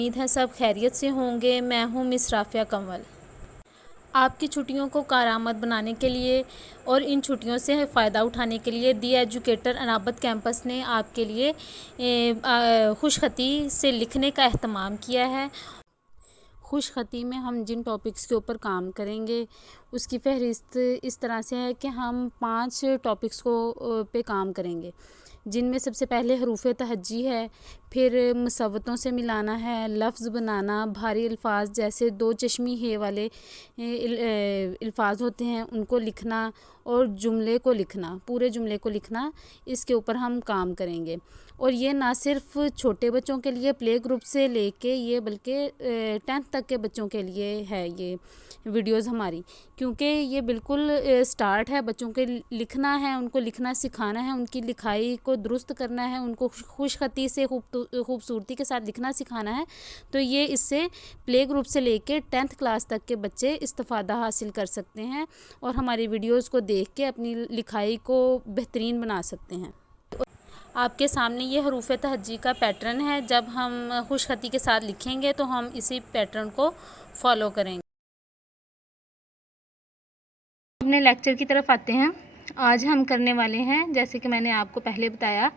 उम्मीद है सब खैरियत से होंगे। मैं हूँ मिस राफिया कंवल। आपकी छुट्टियों को कारआमद बनाने के लिए और इन छुट्टियों से फ़ायदा उठाने के लिए दी एजुकेटर अनाबत कैंपस ने आपके लिए खुशखती से लिखने का एहतमाम किया है। खुशखती में हम जिन टॉपिक्स के ऊपर काम करेंगे उसकी फहरिस्त इस तरह से है कि हम 5 टॉपिक्स पे काम करेंगे, जिनमें सबसे पहले हरूफ तहज्जी है, फिर मुसव्वतों से मिलाना है, लफ्ज़ बनाना, भारी अल्फाज जैसे दो चश्मी है वाले अल्फाज होते हैं उनको लिखना और जुमले को लिखना, पूरे जुमले को लिखना, इसके ऊपर हम काम करेंगे। और ये ना सिर्फ छोटे बच्चों के लिए प्ले ग्रुप से लेके ये बल्कि 10th तक के बच्चों के लिए है ये वीडियोस हमारी, क्योंकि ये बिल्कुल स्टार्ट है। बच्चों के लिखना है, उनको लिखना सिखाना है, उनकी लिखाई को दुरुस्त करना है, उनको खुशखती से खूबसूरती के साथ लिखना सिखाना है। तो ये इससे प्ले ग्रुप से लेके 10th क्लास तक के बच्चे इस्तिफ़ादा हासिल कर सकते हैं और हमारी वीडियोस को देख के अपनी लिखाई को बेहतरीन बना सकते हैं। आपके सामने ये हरूफ तहज्जी का पैटर्न है। जब हम खुशखती के साथ लिखेंगे तो हम इसी पैटर्न को फॉलो करेंगे। अपने लेक्चर की तरफ आते हैं। आज हम करने वाले हैं, जैसे कि मैंने आपको पहले बताया,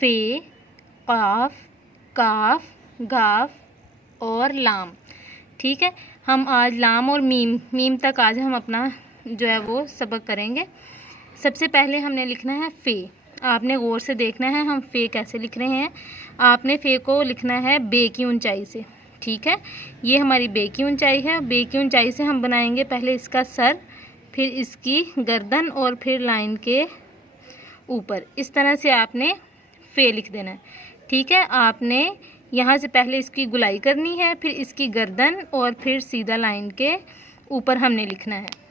फ़े, क़ाफ़, काफ, गाफ और लाम। ठीक है, हम आज लाम और मीम तक आज हम अपना जो है वो सबक करेंगे। सबसे पहले हमने लिखना है फ़े। आपने गौर से देखना है हम फ़े कैसे लिख रहे हैं। आपने फ़े को लिखना है बे की ऊंचाई से। ठीक है, ये हमारी बे की ऊंचाई है। बे की ऊंचाई से हम बनाएंगे पहले इसका सर, फिर इसकी गर्दन और फिर लाइन के ऊपर। इस तरह से आपने फ़े लिख देना है। ठीक है, आपने यहाँ से पहले इसकी गुलाई करनी है, फिर इसकी गर्दन और फिर सीधा लाइन के ऊपर हमने लिखना है।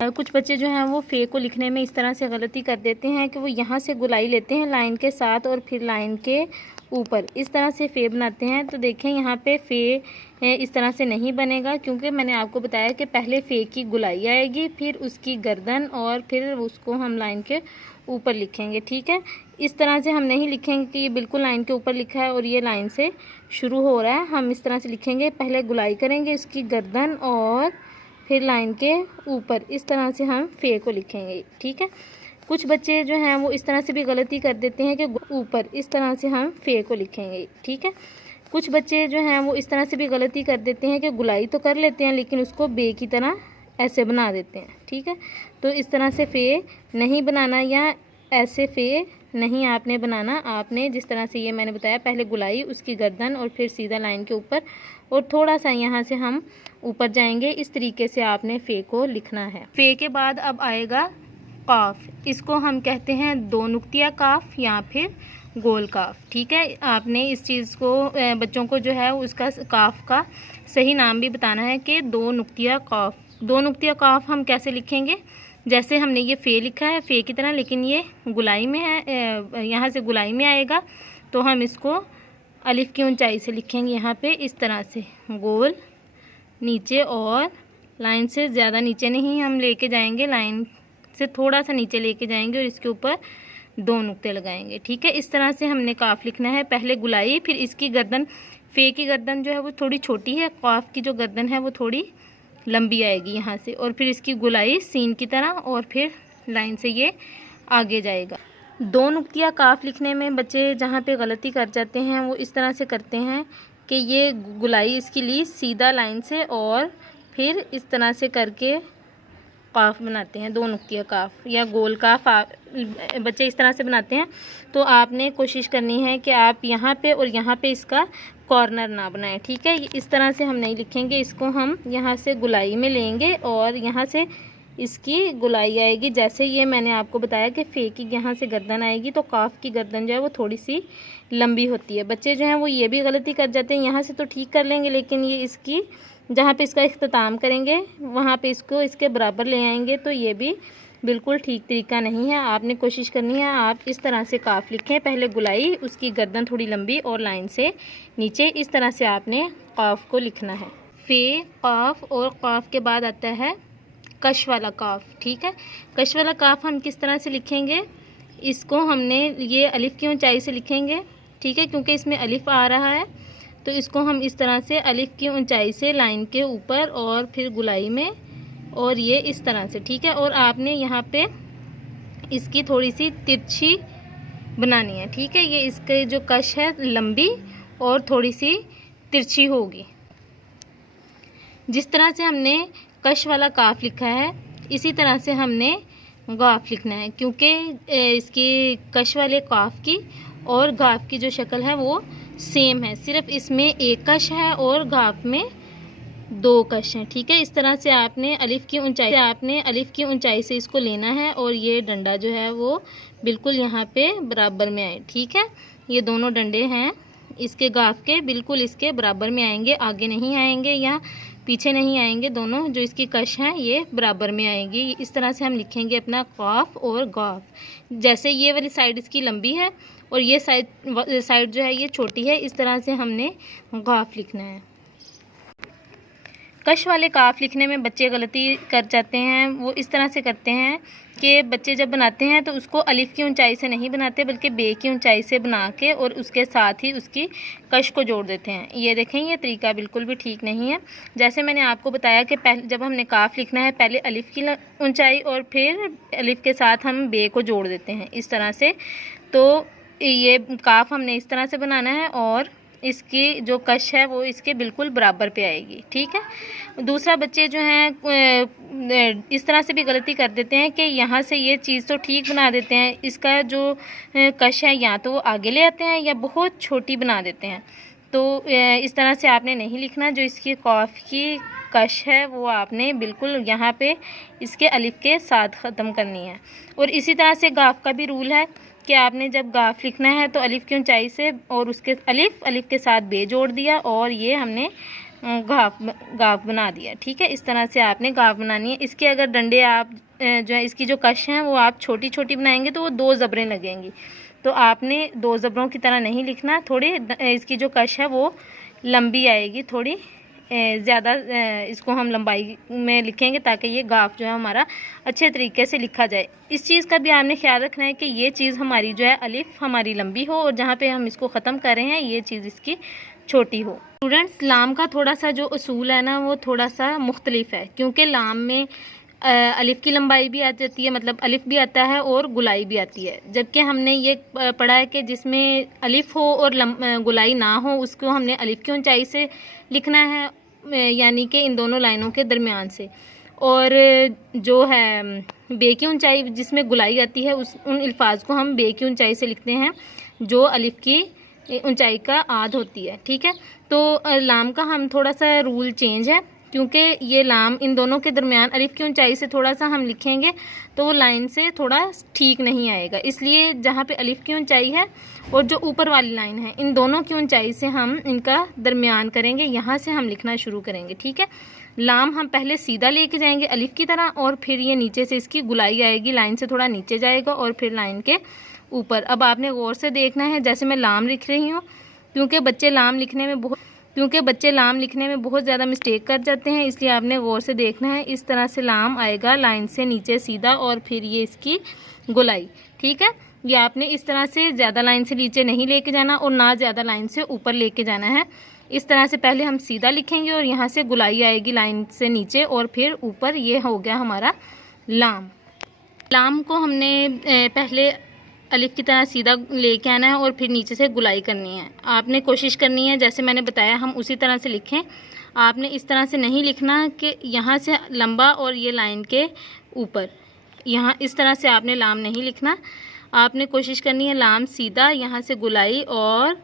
कुछ बच्चे जो हैं वो फ़े को लिखने में इस तरह से गलती कर देते हैं कि वो यहाँ से गुलाई लेते हैं लाइन के साथ और फिर लाइन के ऊपर इस तरह से फ़े बनाते हैं। तो देखें यहाँ पे फ़े इस तरह से नहीं बनेगा, क्योंकि मैंने आपको बताया कि पहले फ़े की गुलाई आएगी, फिर उसकी गर्दन और फिर उसको हम लाइन के ऊपर लिखेंगे। ठीक है, इस तरह से हम नहीं लिखेंगे कि ये बिल्कुल लाइन के ऊपर लिखा है और ये लाइन से शुरू हो रहा है। हम इस तरह से लिखेंगे, पहले गुलाई करेंगे इसकी गर्दन और फिर लाइन के ऊपर। इस तरह से हम फ़े को लिखेंगे। ठीक है, कुछ बच्चे जो हैं वो इस तरह से भी गलती कर देते हैं कि ऊपर इस तरह से हम फ़े को लिखेंगे। ठीक है, कुछ बच्चे जो हैं वो इस तरह से भी गलती कर देते हैं कि गुलाई तो कर लेते हैं लेकिन उसको बे की तरह ऐसे बना देते हैं। ठीक है, तो इस तरह से फ़े नहीं बनाना या ऐसे फ़े नहीं आपने बनाना। आपने जिस तरह से ये मैंने बताया, पहले गुलाई, उसकी गर्दन और फिर सीधा लाइन के ऊपर और थोड़ा सा यहाँ से हम ऊपर जाएंगे। इस तरीके से आपने फ़े को लिखना है। फ़े के बाद अब आएगा काफ। इसको हम कहते हैं दो नुक्तिया काफ या फिर गोल काफ। ठीक है, आपने इस चीज़ को बच्चों को जो है उसका काफ का सही नाम भी बताना है कि दो नुक्तिया काफ। दो नुक्तिया काफ हम कैसे लिखेंगे, जैसे हमने ये फ़े लिखा है फ़े की तरह, लेकिन ये गुलाई में है, यहाँ से गुलाई में आएगा, तो हम इसको अलिफ की ऊंचाई से लिखेंगे। यहाँ पे इस तरह से गोल नीचे और लाइन से ज़्यादा नीचे नहीं हम लेके जाएंगे, लाइन से थोड़ा सा नीचे लेके जाएंगे और इसके ऊपर दो नुक्ते लगाएंगे। ठीक है, इस तरह से हमने काफ लिखना है। पहले गुलाई, फिर इसकी गर्दन, फ़े की गर्दन जो है वो थोड़ी छोटी है, काफ की जो गर्दन है वो थोड़ी लंबी आएगी यहाँ से, और फिर इसकी गुलाई सीन की तरह और फिर लाइन से ये आगे जाएगा। दो नुक्तिया काफ लिखने में बच्चे जहाँ पे गलती कर जाते हैं वो इस तरह से करते हैं कि ये गुलाई इसकी ली सीधा लाइन से और फिर इस तरह से करके काफ बनाते हैं, दो नुक्तिया काफ या गोल काफ बच्चे इस तरह से बनाते हैं। तो आपने कोशिश करनी है कि आप यहाँ पे और यहाँ पे इसका कॉर्नर ना बनाएं। ठीक है, इस तरह से हम नहीं लिखेंगे, इसको हम यहाँ से गुलाई में लेंगे और यहाँ से इसकी गुलाई आएगी। जैसे ये मैंने आपको बताया कि फ़े की यहाँ से गर्दन आएगी, तो काफ की गर्दन जो है वो थोड़ी सी लंबी होती है। बच्चे जो हैं वो ये भी गलती कर जाते हैं, यहाँ से तो ठीक कर लेंगे लेकिन ये इसकी जहाँ पे इसका इख्तिताम करेंगे वहाँ पे इसको इसके बराबर ले आएंगे, तो ये भी बिल्कुल ठीक तरीका नहीं है। आपने कोशिश करनी है आप इस तरह से काफ लिखें, पहले गुलाई, उसकी गर्दन थोड़ी लंबी और लाइन से नीचे। इस तरह से आपने काफ को लिखना है। फ़े, काफ और काफ के बाद आता है कश वाला काफ। ठीक है, कश वाला काफ हम किस तरह से लिखेंगे, इसको हमने ये अलिफ की ऊंचाई से लिखेंगे। ठीक है, क्योंकि इसमें अलिफ आ रहा है तो इसको हम इस तरह से अलिफ की ऊंचाई से लाइन के ऊपर और फिर गुलाई में, और ये इस तरह से, ठीक है। और आपने यहाँ पे इसकी थोड़ी सी तिरछी बनानी है, ठीक है। ये इसके जो कश है लंबी और थोड़ी सी तिरछी होगी। जिस तरह से हमने कश वाला काफ लिखा है इसी तरह से हमने गाफ लिखना है, क्योंकि इसकी कश वाले काफ की और गाफ की जो शक्ल है वो सेम है, सिर्फ इसमें एक कश है और गाफ में दो कश हैं, ठीक है। इस तरह से आपने अलिफ की ऊंचाई से इसको लेना है और ये डंडा जो है वो बिल्कुल यहाँ पे बराबर में आए, ठीक है। ये दोनों डंडे हैं इसके गाफ के बिल्कुल इसके बराबर में आएंगे, आगे नहीं आएंगे या पीछे नहीं आएंगे, दोनों जो इसकी कश हैं ये बराबर में आएंगी। इस तरह से हम लिखेंगे अपना काफ और गाफ। जैसे ये वाली साइड इसकी लंबी है और ये साइड जो है ये छोटी है, इस तरह से हमने गाफ लिखना है। कश वाले काफ लिखने में बच्चे गलती कर जाते हैं, वो इस तरह से करते हैं कि बच्चे जब बनाते हैं तो उसको अलिफ की ऊंचाई से नहीं बनाते बल्कि बे की ऊंचाई से बना के और उसके साथ ही उसकी कश को जोड़ देते हैं। ये देखें, ये तरीका बिल्कुल भी ठीक नहीं है। जैसे मैंने आपको बताया कि पहले जब हमने काफ लिखना है पहले अलिफ की ऊंचाई और फिर अलिफ के साथ हम बे को जोड़ देते हैं इस तरह से। तो ये काफ हमने इस तरह से बनाना है और इसकी जो कश है वो इसके बिल्कुल बराबर पे आएगी, ठीक है। दूसरा, बच्चे जो हैं इस तरह से भी गलती कर देते हैं कि यहाँ से ये चीज़ तो ठीक बना देते हैं, इसका जो कश है या तो वो आगे ले आते हैं या बहुत छोटी बना देते हैं। तो इस तरह से आपने नहीं लिखना। जो इसकी कॉफ की कश है वो आपने बिल्कुल यहाँ पे इसके अलिफ के साथ ख़त्म करनी है। और इसी तरह से गाफ का भी रूल है कि आपने जब गाफ लिखना है तो अलिफ की ऊंचाई से और उसके अलिफ के साथ बे जोड़ दिया और ये हमने गाफ बना दिया, ठीक है। इस तरह से आपने गाफ बनानी है। इसके अगर डंडे आप जो है इसकी जो कश हैं वो आप छोटी छोटी बनाएंगे तो वो 2 ज़बरें लगेंगी, तो आपने 2 ज़बरों की तरह नहीं लिखना। थोड़ी इसकी जो कश है वो लंबी आएगी, थोड़ी ज़्यादा इसको हम लंबाई में लिखेंगे ताकि ये गाफ जो है हमारा अच्छे तरीके से लिखा जाए। इस चीज़ का भी आपने ख्याल रखना है कि ये चीज़ हमारी जो है अलिफ हमारी लंबी हो और जहाँ पे हम इसको ख़त्म कर रहे हैं ये चीज़ इसकी छोटी हो। स्टूडेंट्स, लाम का थोड़ा सा जो उसूल है ना वो थोड़ा सा मुख्तलिफ है, क्योंकि लाम में अलिफ की लंबाई भी आ जाती है, मतलब अलिफ भी आता है और गुलाई भी आती है। जबकि हमने ये पढ़ा है कि जिसमें अलिफ हो और गुलाई ना हो उसको हमने अलिफ की ऊंचाई से लिखना है, यानी कि इन दोनों लाइनों के दरमियान से। और जो है बे की ऊंचाई जिसमें गुलाई आती है उन अल्फाज को हम बे की ऊंचाई से लिखते हैं जो अलिफ की ऊंचाई का आध होती है, ठीक है। तो लाम का हम थोड़ा सा रूल चेंज है, क्योंकि ये लाम इन दोनों के दरमियान अलिफ की ऊंचाई से थोड़ा सा हम लिखेंगे तो वो लाइन से थोड़ा ठीक नहीं आएगा। इसलिए जहाँ पे अलिफ की ऊंचाई है और जो ऊपर वाली लाइन है इन दोनों की ऊंचाई से हम इनका दरमियान करेंगे, यहाँ से हम लिखना शुरू करेंगे, ठीक है। लाम हम पहले सीधा लेके जाएंगे अलिफ की तरह और फिर ये नीचे से इसकी गुलाई आएगी, लाइन से थोड़ा नीचे जाएगा और फिर लाइन के ऊपर। अब आपने गौर से देखना है जैसे मैं लाम लिख रही हूँ, क्योंकि बच्चे लाम लिखने में बहुत ज़्यादा मिस्टेक कर जाते हैं, इसलिए आपने गौर से देखना है। इस तरह से लाम आएगा लाइन से नीचे सीधा और फिर ये इसकी गुलाई, ठीक है। ये आपने इस तरह से ज़्यादा लाइन से नीचे नहीं लेके जाना और ना ज़्यादा लाइन से ऊपर लेके जाना है। इस तरह से पहले हम सीधा लिखेंगे और यहाँ से गुलाई आएगी लाइन से नीचे और फिर ऊपर। ये हो गया हमारा लाम। लाम को हमने पहले अलिफ की तरह सीधा लेके आना है और फिर नीचे से गुलाई करनी है। आपने कोशिश करनी है जैसे मैंने बताया हम उसी तरह से लिखें। आपने इस तरह से नहीं लिखना कि यहाँ से लंबा और ये लाइन के ऊपर, यहाँ इस तरह से आपने लाम नहीं लिखना। आपने कोशिश करनी है लाम सीधा, यहाँ से गुलाई और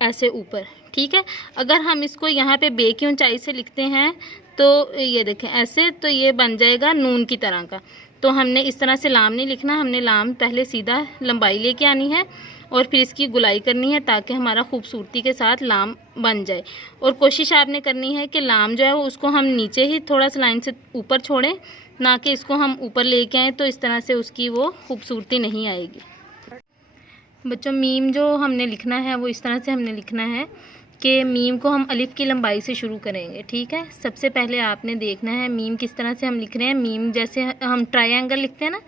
ऐसे ऊपर, ठीक है। अगर हम इसको यहाँ पे बे की ऊंचाई से लिखते हैं तो ये देखें ऐसे, तो ये बन जाएगा नून की तरह का। तो हमने इस तरह से लाम नहीं लिखना, हमने लाम पहले सीधा लंबाई लेके आनी है और फिर इसकी गुलाई करनी है ताकि हमारा खूबसूरती के साथ लाम बन जाए। और कोशिश आपने करनी है कि लाम जो है वो उसको हम नीचे ही थोड़ा सा लाइन से ऊपर छोड़ें, ना कि इसको हम ऊपर लेके आएँ, तो इस तरह से उसकी वो खूबसूरती नहीं आएगी। बच्चों, मीम जो हमने लिखना है वो इस तरह से हमने लिखना है कि मीम को हम अलिफ की लंबाई से शुरू करेंगे, ठीक है। सबसे पहले आपने देखना है मीम किस तरह से हम लिख रहे हैं। मीम जैसे हम ट्रायंगल लिखते हैं ना,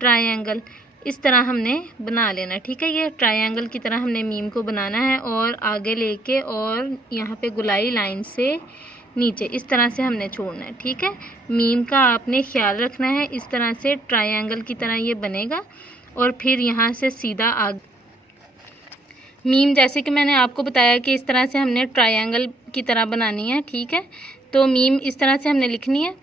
ट्रायंगल, इस तरह हमने बना लेना, ठीक है। ये ट्रायंगल की तरह हमने मीम को बनाना है और आगे लेके और यहाँ पे गुलाई लाइन से नीचे इस तरह से हमने छोड़ना है, ठीक है। मीम का आपने ख्याल रखना है, इस तरह से ट्रायंगल की तरह ये बनेगा और फिर यहाँ से सीधा आगे मीम, जैसे कि मैंने आपको बताया कि इस तरह से हमने ट्रायंगल की तरह बनानी है, ठीक है। तो मीम इस तरह से हमने लिखनी है।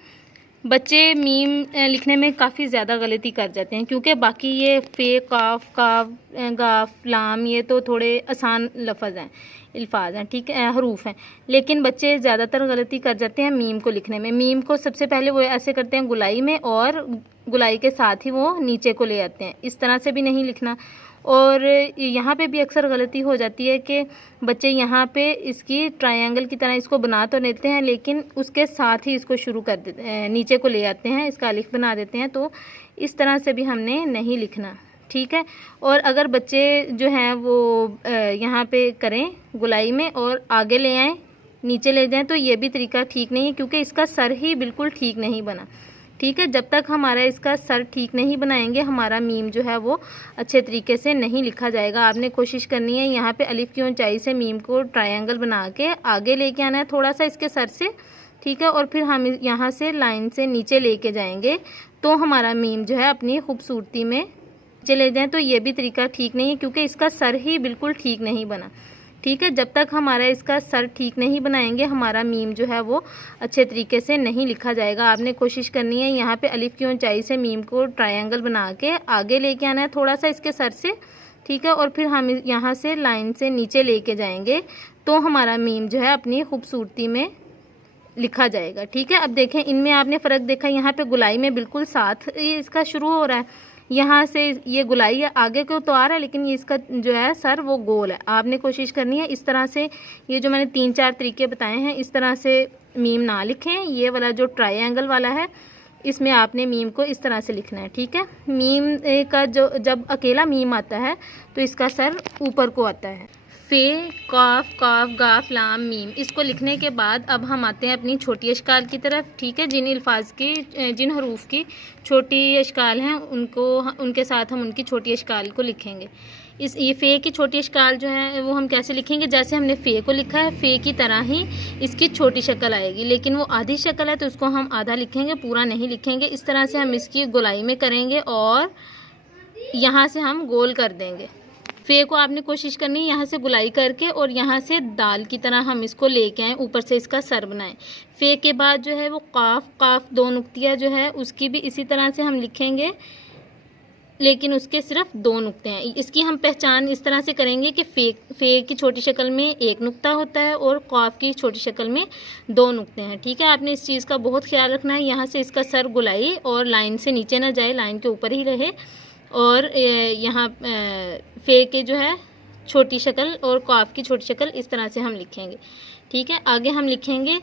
बच्चे मीम लिखने में काफ़ी ज़्यादा गलती कर जाते हैं, क्योंकि बाकी ये फ़े, काफ, काफ, गाफ, लाम ये तो थोड़े आसान लफ्ज़ हैं, अल्फाज हैं, ठीक है, हरूफ हैं। लेकिन बच्चे ज़्यादातर गलती कर जाते हैं मीम को लिखने में। मीम को सबसे पहले वो ऐसे करते हैं गुलाई में और गुलाई के साथ ही वो नीचे को ले आते हैं। इस तरह से भी नहीं लिखना। और यहाँ पे भी अक्सर गलती हो जाती है कि बच्चे यहाँ पे इसकी ट्रायंगल की तरह इसको बना तो लेते हैं, लेकिन उसके साथ ही इसको शुरू कर देते हैं, नीचे को ले आते हैं, इसका अलिफ बना देते हैं। तो इस तरह से भी हमने नहीं लिखना, ठीक है। और अगर बच्चे जो हैं वो यहाँ पे करें गुलाई में और आगे ले आएँ, नीचे ले जाएं, तो ये भी तरीका ठीक नहीं है, क्योंकि इसका सर ही बिल्कुल ठीक नहीं बना, ठीक है। जब तक हमारा इसका सर ठीक नहीं बनाएंगे हमारा मीम जो है वो अच्छे तरीके से नहीं लिखा जाएगा। आपने कोशिश करनी है यहाँ पे अलिफ की ऊंचाई से मीम को ट्रायंगल बना के आगे लेके आना है थोड़ा सा इसके सर से, ठीक है। और फिर हम यहाँ से लाइन से नीचे लेके जाएंगे तो हमारा मीम जो है अपनी खूबसूरती में चले जाएँ। तो ये भी तरीका ठीक नहीं है, क्योंकि इसका सर ही बिल्कुल ठीक नहीं बना, ठीक है। जब तक हमारा इसका सर ठीक नहीं बनाएंगे हमारा मीम जो है वो अच्छे तरीके से नहीं लिखा जाएगा। आपने कोशिश करनी है यहाँ पे अलिफ की ऊंचाई से मीम को ट्रायंगल बना के आगे लेके आना है थोड़ा सा इसके सर से, ठीक है। और फिर हम यहाँ से लाइन से नीचे लेके जाएंगे तो हमारा मीम जो है अपनी खूबसूरती में लिखा जाएगा, ठीक है। अब देखें इनमें आपने फ़र्क देखा, यहाँ पे गुलाई में बिल्कुल साथ ये इसका शुरू हो रहा है, यहाँ से ये गुलाई है आगे को तो आ रहा है, लेकिन ये इसका जो है सर वो गोल है। आपने कोशिश करनी है इस तरह से, ये जो मैंने 3-4 तरीके बताए हैं इस तरह से मीम ना लिखें। ये वाला जो ट्रायंगल वाला है इसमें आपने मीम को इस तरह से लिखना है, ठीक है। मीम का जो जब अकेला मीम आता है तो इसका सर ऊपर को आता है। फ़े, काफ, काफ, गाफ, लाम, मीम, इसको लिखने के बाद अब हम आते हैं अपनी छोटी अशकाल की तरफ, ठीक है। जिन अल्फाज की, जिन हरूफ की छोटी अशकाल हैं उनके साथ हम उनकी छोटी अशकाल को लिखेंगे। ये फ़े की छोटी अशकाल जो है वो हम कैसे लिखेंगे, जैसे हमने फ़े को लिखा है फ़े की तरह ही इसकी छोटी शक्ल आएगी, लेकिन वो आधी शक्ल है तो उसको हम आधा लिखेंगे, पूरा नहीं लिखेंगे। इस तरह से हम इसकी गोलाई में करेंगे और यहाँ से हम गोल कर देंगे। फ़े को आपने कोशिश करनी है यहाँ से गुलाई करके और यहाँ से दाल की तरह हम इसको लेके आएँ, ऊपर से इसका सर बनाएं। फ़े के बाद जो है वो काफ, काफ 2 नुक्तियाँ जो है उसकी भी इसी तरह से हम लिखेंगे, लेकिन उसके सिर्फ 2 नुक्ते हैं। इसकी हम पहचान इस तरह से करेंगे कि फ़े की छोटी शक्ल में 1 नुक्ता होता है और काफ की छोटी शक्ल में 2 नुक्ते हैं, ठीक है। आपने इस चीज़ का बहुत ख्याल रखना है, यहाँ से इसका सर गुलाई और लाइन से नीचे ना जाए, लाइन के ऊपर ही रहे। और यहाँ फ़े के जो है छोटी शक्ल और काफ की छोटी शक्ल इस तरह से हम लिखेंगे, ठीक है। आगे हम लिखेंगे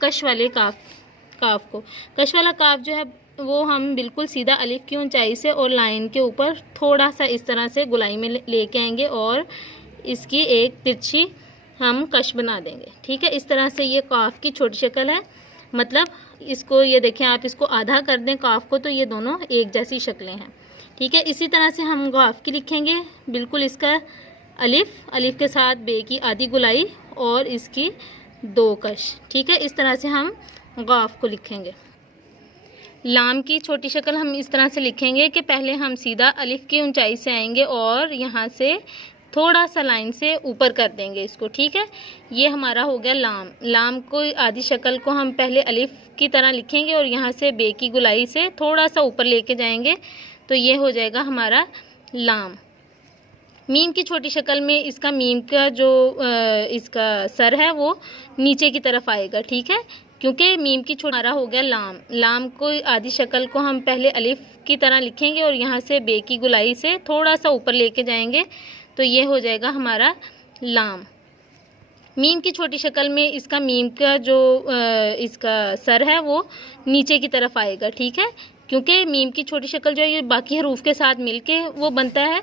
कश वाले काफ को। कश वाला काफ जो है वो हम बिल्कुल सीधा अलिफ की ऊंचाई से और लाइन के ऊपर थोड़ा सा इस तरह से गुलाई में लेके आएंगे और इसकी एक तिरछी हम कश बना देंगे, ठीक है। इस तरह से ये काफ की छोटी शक्ल है, मतलब इसको ये देखें आप इसको आधा कर दें काफ को तो ये दोनों एक जैसी शक्लें हैं, ठीक है। इसी तरह से हम गाफ की लिखेंगे, बिल्कुल इसका अलिफ के साथ बे की आधी गुलाई और इसकी 2 कश, ठीक है। इस तरह से हम गाफ को लिखेंगे। लाम की छोटी शक्ल हम इस तरह से लिखेंगे कि पहले हम सीधा अलिफ की ऊंचाई से आएंगे और यहाँ से थोड़ा सा लाइन से ऊपर कर देंगे इसको, ठीक है। ये हमारा हो गया लाम। लाम को आधी शक्ल को हम पहले अलिफ की तरह लिखेंगे और यहाँ से बे की गुलाई से थोड़ा सा ऊपर लेके जाएंगे तो ये हो जाएगा हमारा लाम। मीम की छोटी शक्ल में इसका मीम का जो इसका सर है वो नीचे की तरफ आएगा, ठीक है, क्योंकि मीम की छोटा हमारा हो गया लाम। लाम को आधी शक्ल को हम पहले अलिफ की तरह लिखेंगे और यहाँ से बे की गुलाई से थोड़ा सा ऊपर लेके जाएंगे तो ये हो जाएगा हमारा लाम। मीम की छोटी शक्ल में इसका मीम का जो इसका सर है वो नीचे की तरफ आएगा, ठीक है, क्योंकि मीम की छोटी शक्ल जो है ये बाकी हरूफ के साथ मिलके वो बनता है,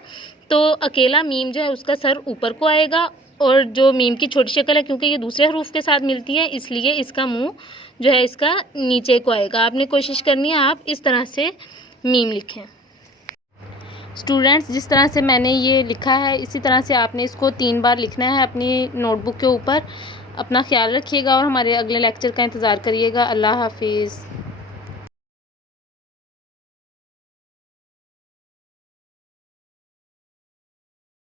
तो अकेला मीम जो है उसका सर ऊपर को आएगा और जो मीम की छोटी शक्ल है क्योंकि ये दूसरे हरूफ के साथ मिलती है इसलिए इसका मुंह जो है इसका नीचे को आएगा। आपने कोशिश करनी है आप इस तरह से मीम लिखें। स्टूडेंट्स, जिस तरह से मैंने ये लिखा है इसी तरह से आपने इसको 3 बार लिखना है अपनी नोटबुक के ऊपर। अपना ख्याल रखिएगा और हमारे अगले लेक्चर का इंतज़ार करिएगा। अल्लाह हाफिज़।